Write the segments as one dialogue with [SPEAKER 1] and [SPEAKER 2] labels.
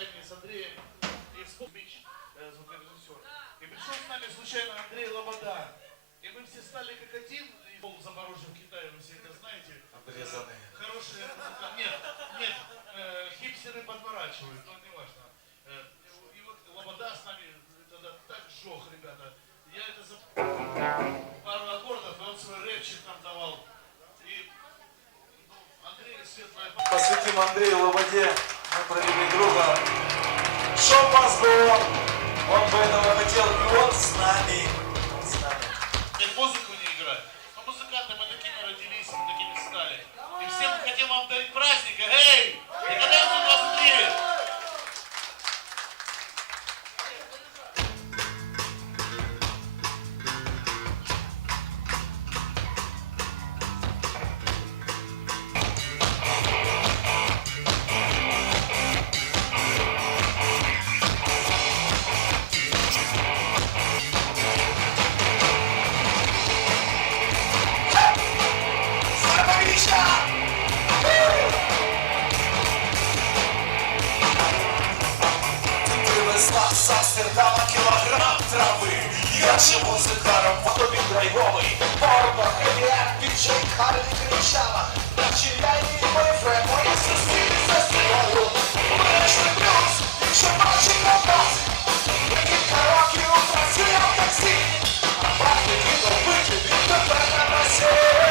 [SPEAKER 1] Татьяне с Андреем и вспомнить э, звукорежиссер. И пришел с нами случайно Андрей Лобода. И мы все стали как один, и был заморожен в Китае, вы все это знаете.
[SPEAKER 2] Обрезанный.
[SPEAKER 1] Хорошие музыканты. Нет, нет, э, хипстеры подворачивают, но не важно. Э, и вот Лобода с нами тогда так жёг, ребята. Я это за пару аккордов, и он свой рэпчик нам давал. И ну, Андрей светлая.
[SPEAKER 2] Посвятим Андрею Лободе. Провели друга. Чтоб вас было. Он бы этого хотел, и он с нами. Он с нами.
[SPEAKER 1] Теперь музыку не играть. Но музыканты мы такими родились, мы такими стали. И всем хотим вам дарить праздника. Эй!
[SPEAKER 3] volta para nascer.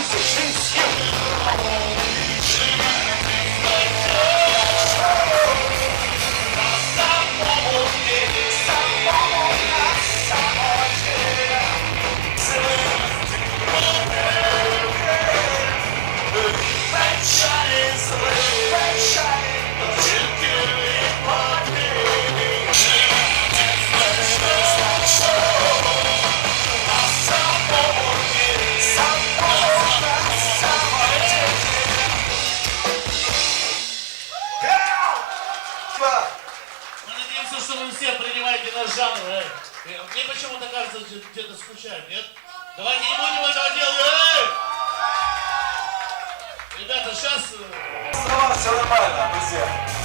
[SPEAKER 3] Продав сто
[SPEAKER 1] Мне почему-то кажется, где-то скучаем, нет? Давайте не будем этого делать. Ребята, сейчас...
[SPEAKER 2] Слова все нормально, друзья.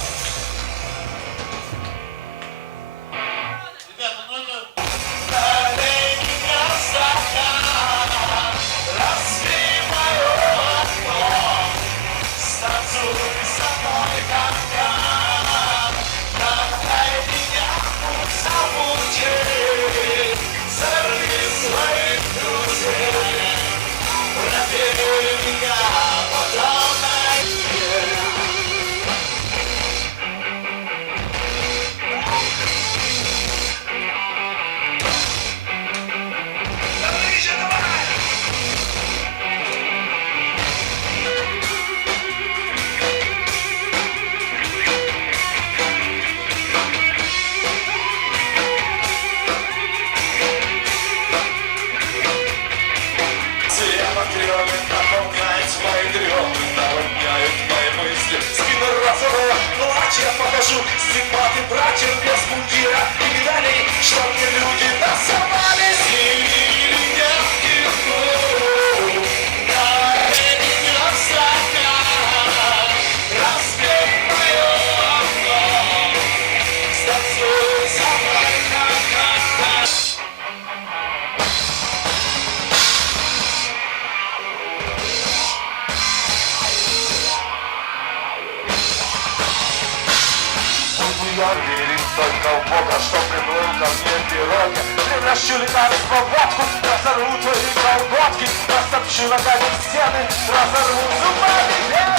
[SPEAKER 3] Широка стены разорвут зубами. Е!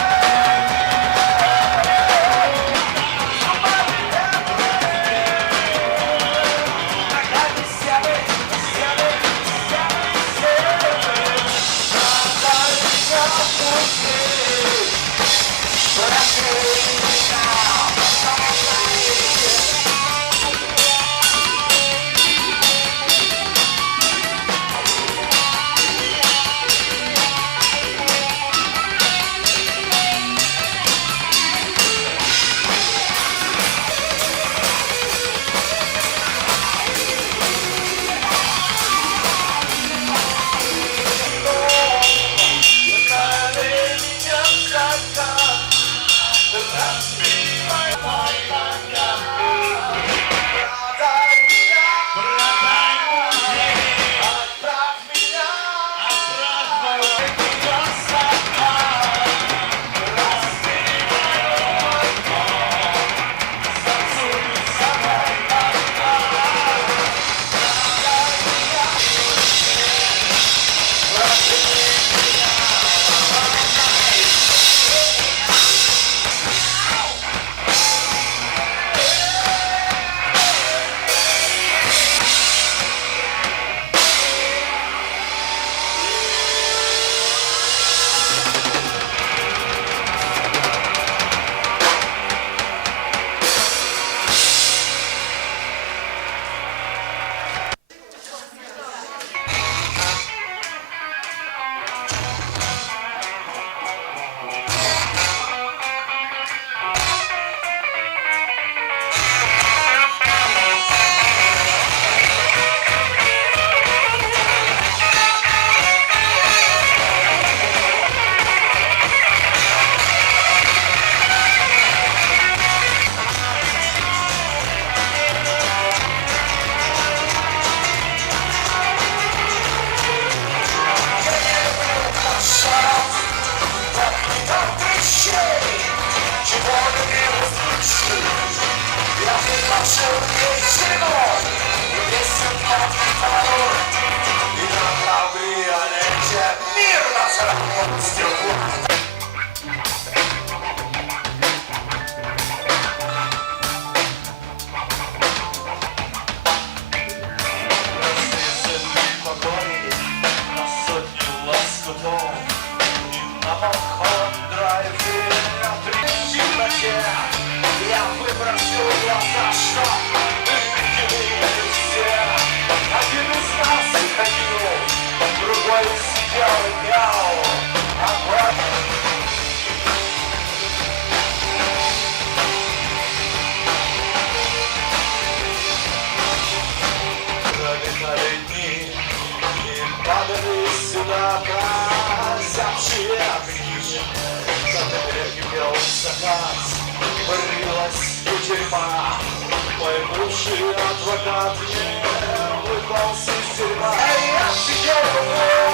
[SPEAKER 3] Hey, I'm together, man.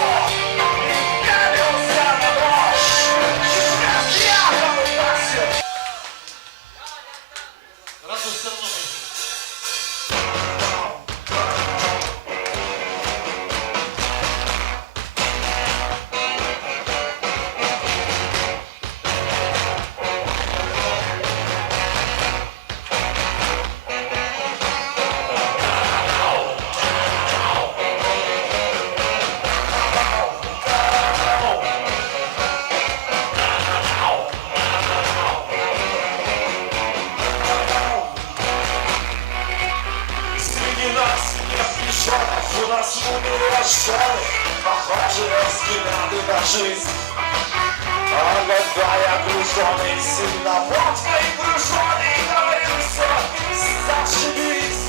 [SPEAKER 3] веселі, похожі розкидати на жизнь. А не да, я гружений, сильно водкою гружений, говорю все, зашибись.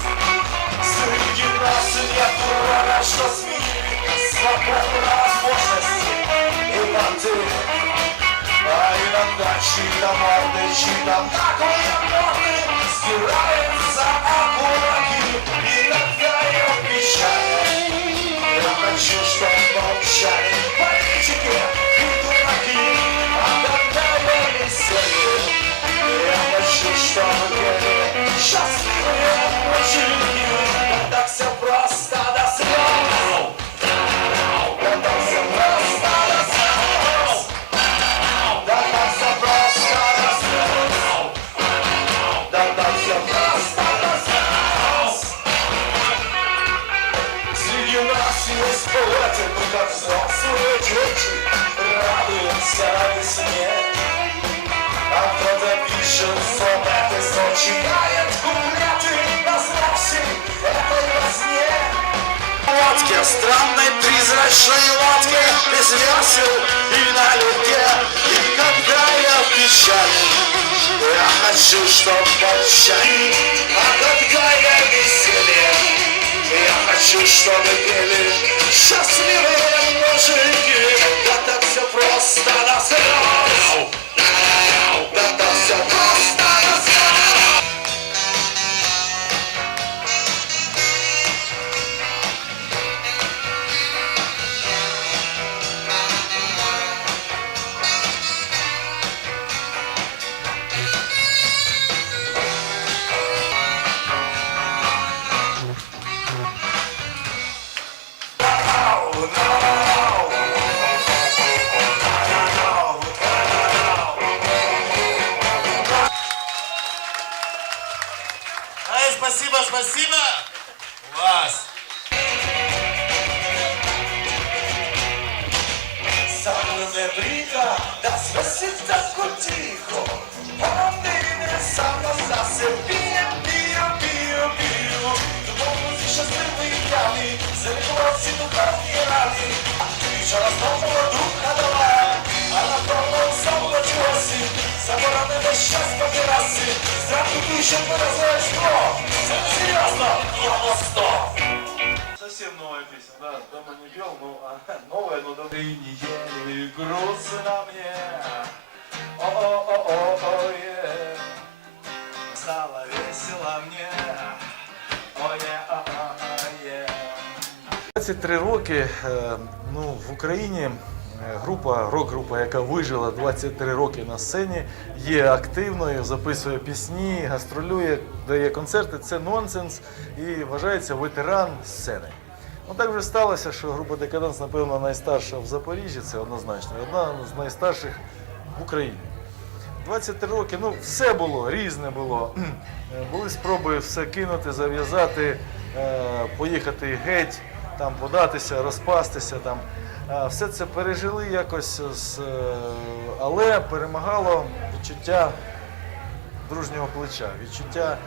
[SPEAKER 3] Среди нас нет урона, что смеет, свободу возможности и воды. А иногда чьи-то морды, чьи-то наглые морды стирают Читает куплеты на записи этой возне
[SPEAKER 4] Лодке, странной призрачной лодке Без весел и на луке И когда я в печали Я хочу, чтоб молчали А когда я веселее Я хочу, чтобы пели Счастливые мужики. Да так все просто на
[SPEAKER 1] сразу спасибо, спасибо! Класс!
[SPEAKER 4] Саме не бріга, да свисить так тихо. Помнини саме за себе щасливий п'яний, залікло всі духовні рани. Вчора знову духа дала, Заборонене щастя терраси, зранку пішов мене скло. Це не серйозно, я стоп.
[SPEAKER 3] Совсем новая песня, да, дома не пел, но она новая, но давно и недели грустно мне. О-о-о-о, е. Стало весело мне. О-о-о, 23 роки е, ну, в Україні група, рок-група, яка вижила 23 роки на сцені, є активною, записує пісні, гастролює, дає концерти. Це нонсенс і вважається ветеран сцени. Ну так вже сталося, що група Декаданс, напевно, найстарша в Запоріжжі, це однозначно, одна з найстарших в Україні. 23 роки, ну все було, різне було. Е, Були спроби все кинути, зав'язати, е, поїхати геть, там податися, розпастися. Там. Все це пережили якось, е, але перемагало відчуття дружнього плеча, відчуття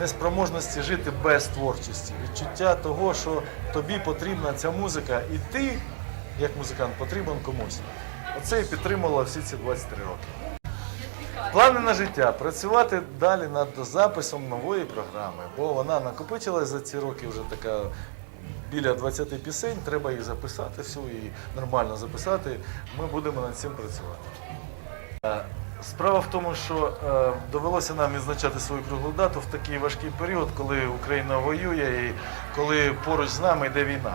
[SPEAKER 3] неспроможності жити без творчості, відчуття того, що тобі потрібна ця музика, і ти, як музикант, потрібен комусь. Оце і підтримало всі ці 23 роки. Плани на життя працювати далі над записом нової програми, бо вона накопичилась за ці роки вже така біля 20 пісень. Треба їх записати всю і нормально записати. Ми будемо над цим працювати. Е, Справа в тому, що е, довелося нам відзначати свою круглу дату в такий важкий період, коли Україна воює і коли поруч з нами йде війна.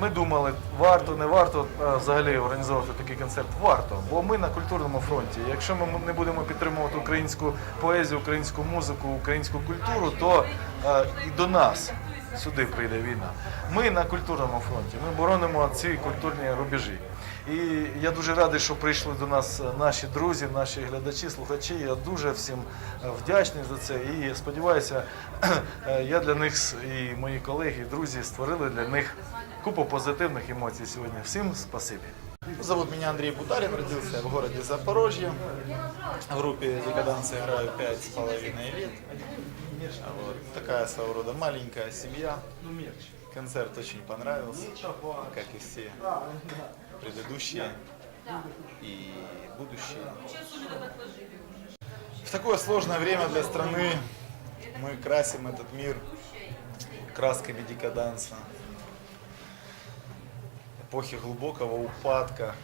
[SPEAKER 3] Ми думали, варто, не варто е, взагалі організовувати такий концерт. Варто, бо ми на культурному фронті. Якщо ми не будемо підтримувати українську поезію, українську музику, українську культуру, то е, і до нас сюди прийде війна. Ми на культурному фронті. Ми боронимо ці культурні рубежі. І я дуже радий, що прийшли до нас наші друзі, наші глядачі, слухачі. Я дуже всім е, вдячний за це. І сподіваюся, е, я для них і мої колеги, і друзі створили для них купу позитивних емоцій сьогодні. Всім спасибі.
[SPEAKER 5] Зовут меня Андрей Бутарин, родился в городе Запорожье. В группе Декаданс играю пять с половиной лет. А Вот такая своего рода маленькая семья. Концерт очень понравился, как и все предыдущие и будущие. В такое сложное время для страны мы красим этот мир красками декаданса. Эпохи глубокого упадка,